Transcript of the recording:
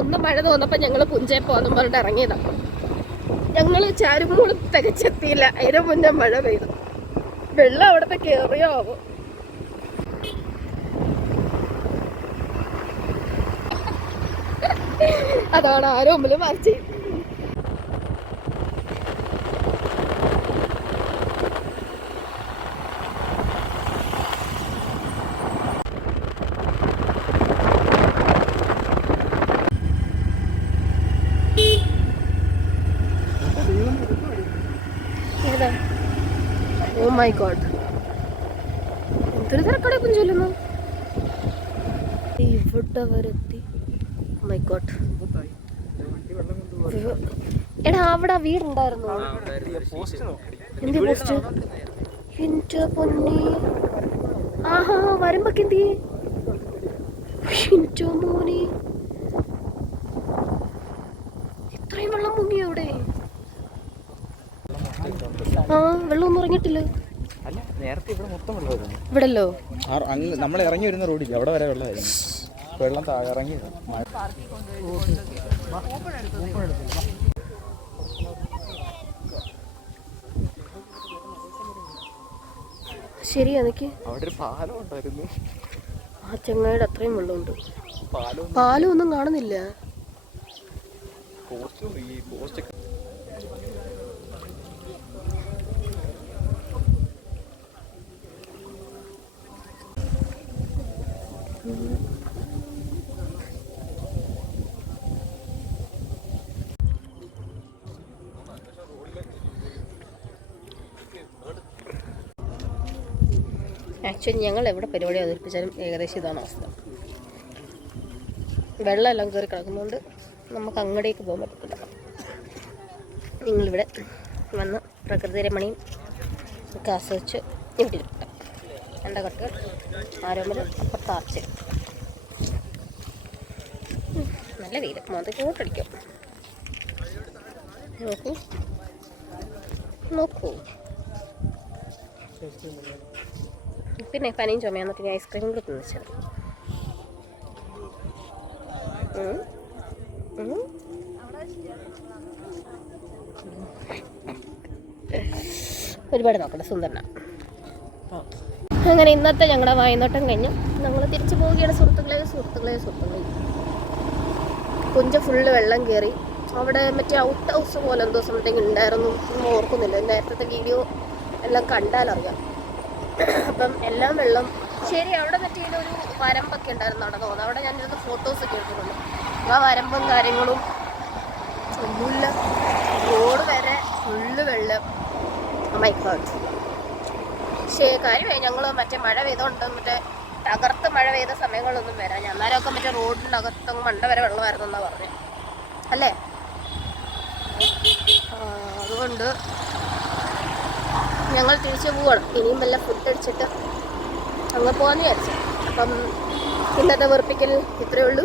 ഒന്ന് മഴ തോന്നപ്പോൾ ഞങ്ങൾ പുഞ്ചയെ പോകാമെന്നും പറഞ്ഞിട്ട് ഇറങ്ങിയതാണ്. ഞങ്ങൾ ചാരുമൂളും തികച്ചെത്തിയില്ല, അതിന് മുന്നേ മഴ പെയ്തു. വെള്ളം അവിടുത്തെ കയറിയോ ആവോ. അതാണ് ആരോ മുമ്പിൽ മറിച്ച്. ഓ മൈ ഗോഡ്, എന്തൊരു തിരക്കടെ കുഞ്ചൊല്ലുന്നു. ഇവിടെ വരെത്തി. My God. എടാ അവിടെ വീടുണ്ടായിരുന്നു. എന്ത് പോസ്റ്റ്? എന്റെ പൊന്നി, ആഹാ വരുമ്പൊക്കെ എന്തി മോനെ, ഇത്രയും വെള്ളം മുങ്ങി അവിടെ. ആ വെള്ളമൊന്നും ഇറങ്ങിയിട്ടില്ല ഇവിടല്ലോ. നമ്മൾ ഇറങ്ങി വരുന്ന റോഡില്ല, അവിടെ വരെ വെള്ളമായിരുന്നു. വെള്ളം ഇറങ്ങി ശരി. എനിക്ക് അവിടെ ഒരു പാലം ഉണ്ടായിരുന്നു. ആ ചെങ്ങായിയുടെ അത്രയും വെള്ളമുണ്ട്. പാലം ഒന്നും കാണുന്നില്ല. ആക്ച്വലി ഞങ്ങൾ എവിടെ പരിപാടി അവതരിപ്പിച്ചാലും ഏകദേശം ഇതാണ് അവസ്ഥ. വെള്ളമെല്ലാം കയറി കിടക്കുന്നതുകൊണ്ട് നമുക്ക് അങ്ങടേക്ക് പോകാൻ പറ്റത്തില്ല. നിങ്ങളിവിടെ വന്ന് പ്രകൃതി രമണിയും ഒക്കെ ആസ്വദിച്ച് ഇവിടെ ഇരിക്കട്ടെ. എൻ്റെ കട്ടുകൾ ആരോമൽ അപ്പുറത്ത് ആർച്ച്. നല്ല വെയിൽ, മൊത്തം കൂട്ടടിക്കും. നോക്കൂ നോക്കൂ. പിന്നെ പനിയും ചുമയാന്ന്, പിന്നെ ഐസ്ക്രീം കൂടി തിന്നിച്ചത്. ഒരുപാട് നോക്കണ്ട, സുന്ദരന. അങ്ങനെ ഇന്നത്തെ ഞങ്ങളുടെ വയനാട്ടം കഴിഞ്ഞു ഞങ്ങൾ തിരിച്ചു പോവുകയാണ്. സുഹൃത്തുക്കളെ പുഞ്ച ഫുള്ള് വെള്ളം കയറി. അവിടെ മറ്റേ ഔട്ട് ഹൗസ് പോലെ എന്തോ സംതിങ് ഉണ്ടായിരുന്നു, ഒന്നും ഓർക്കുന്നില്ല. നേരത്തെ വീഡിയോ എല്ലാം കണ്ടാലറിയാം. അപ്പം എല്ലാം വെള്ളം. ശരി, അവിടെ മറ്റേ ഒരു വരമ്പൊക്കെ ഉണ്ടായിരുന്നു അവിടെ തോന്നുന്നു. അവിടെ ഞാനിരുന്ന് ഫോട്ടോസൊക്കെ എടുത്തിട്ടുണ്ട്. ആ വരമ്പും കാര്യങ്ങളും ഒന്നുമില്ല. റോഡ് വരെ ഫുള്ള് വെള്ളം. My God. പക്ഷേ കാര്യമായി ഞങ്ങൾ മറ്റേ മഴ പെയ്തുകൊണ്ട് മറ്റേ തകർത്ത് മഴ പെയ്ത സമയങ്ങളൊന്നും വരാം. അന്നേരമൊക്കെ മറ്റേ റോഡിനകത്തങ്ങ് മണ്ട വരെ വെള്ളമായിരുന്നു എന്നാണ് പറഞ്ഞത് അല്ലേ. അതുകൊണ്ട് ഞങ്ങൾ തിരിച്ചു പോവാണ്. ഇനിയും വല്ല ഫുഡ് അടിച്ചിട്ട് അങ്ങ് പോകാമെന്ന് വിചാരിച്ചു. അപ്പം ഇന്നത്തെ വെറുപ്പിക്കൽ ഇത്രയേ ഉള്ളൂ.